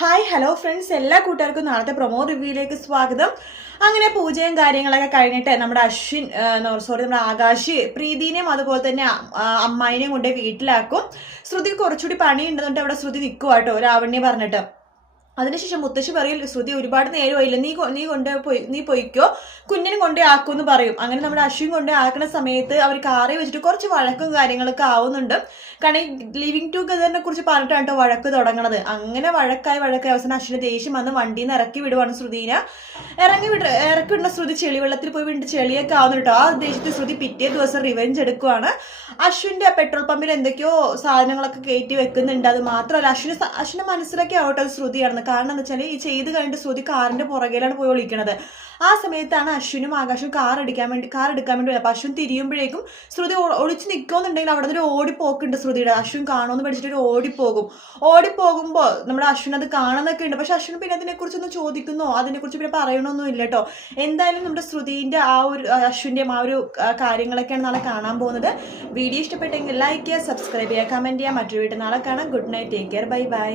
Hi hello friends, എല്ലാ കൂട്ടുകാർക്കും നാളത്തെ പ്രൊമോ റിവ്യൂയിലേക്ക് സ്വാഗതം. അങ്ങനെ പൂജയും കാര്യങ്ങളൊക്കെ കഴിഞ്ഞിട്ട് നമ്മുടെ നമ്മുടെ ആകാശ് പ്രീതിനെയും അതുപോലെ തന്നെ അമ്മായിനെയും കൊണ്ട് വീട്ടിലാക്കും. ശ്രുതിക്ക് കുറച്ചുകൂടി പണി ഉണ്ടെന്നിട്ട് അവിടെ ശ്രുതി നിൽക്കുക കേട്ടോ, രാവണ്യെ പറഞ്ഞിട്ട്. അതിനുശേഷം മുത്തശ്ശി പറയും, ശ്രുതി ഒരുപാട് നേരമായില്ല, നീ പൊയ്ക്കോ, കുഞ്ഞിനും കൊണ്ടേ ആക്കുമെന്ന് പറയും. അങ്ങനെ നമ്മുടെ അശ്വിൻ കൊണ്ടേ ആക്കുന്ന സമയത്ത് അവർ കാറിൽ വെച്ചിട്ട് കുറച്ച് വഴക്കും കാര്യങ്ങളൊക്കെ ആവുന്നുണ്ട്. കാരണം ഈ ലിവിങ് ടുഗദറിനെ കുറിച്ച് പറഞ്ഞിട്ടാണ് കേട്ടോ വഴക്ക് തുടങ്ങണത്. അങ്ങനെ വഴക്കായി അവസാനം അശ്വിന് ദേഷ്യം വന്ന് വണ്ടിയിൽ നിന്ന് ഇറക്കി വിടുവാണ് ശ്രുതിനെ. ഇറക്കി വിടുന്ന ശ്രുതി ചെളിവെള്ളത്തിൽ പോയി വീണ്ടും ചെളിയൊക്കെ ആവുന്നു കേട്ടോ. ആ ദേശത്ത് ശ്രുതി പിറ്റേ ദിവസം റിവെഞ്ച് എടുക്കുവാണ്. അശ്വിന്റെ പെട്രോൾ പമ്പിൽ എന്തൊക്കെയോ സാധനങ്ങളൊക്കെ കയറ്റി വെക്കുന്നുണ്ട്. അത് മാത്രമല്ല അശ്വിന്റെ മനസ്സിലൊക്കെ ആവട്ടെ അത് ശ്രുതിയാണെന്ന്. കാരണം എന്താ വെച്ചാൽ ഈ ചെയ്ത് കഴിഞ്ഞിട്ട് ശ്രുതി കാറിന്റെ പുറകിലാണ് പോയി വിളിക്കണത്. ആ സമയത്താണ് അശ്വിനും ആകാശും കാർ എടുക്കാൻ വേണ്ടി അപ്പൊ അശ്വിൻ തിരിയുമ്പോഴേക്കും ശ്രുതി ഒളിച്ച് നിൽക്കുമെന്നുണ്ടെങ്കിൽ അവിടെ നിന്ന് ഒരു ഓടിപ്പോക്കുണ്ട് ശ്രുതിയുടെ. അശ്വിൻ കാണുമെന്ന് പഠിച്ചിട്ട് ഓടിപ്പോകുമ്പോൾ നമ്മുടെ അശ്വിൻ അത് കാണുന്നൊക്കെ ഉണ്ട്. പക്ഷെ അശ്വിൻ പിന്നെ അതിനെക്കുറിച്ചൊന്നും ചോദിക്കുന്നോ അതിനെക്കുറിച്ച് പിന്നെ പറയണമൊന്നും ഇല്ല കേട്ടോ. എന്തായാലും നമ്മുടെ ശ്രുതിന്റെ ആ ഒരു അശ്വിന്റെയും ആ ഒരു കാര്യങ്ങളൊക്കെയാണ് നാളെ കാണാൻ പോകുന്നത്. വീഡിയോ ഇഷ്ടപ്പെട്ടെങ്കിൽ ലൈക്ക് ചെയ്യുക, സബ്സ്ക്രൈബ് ചെയ്യുക, കമന്റ് ചെയ്യുക. മറ്റൊരു വീട്ടിൽ നാളെ കാണാം. Good night, take care, bye bye.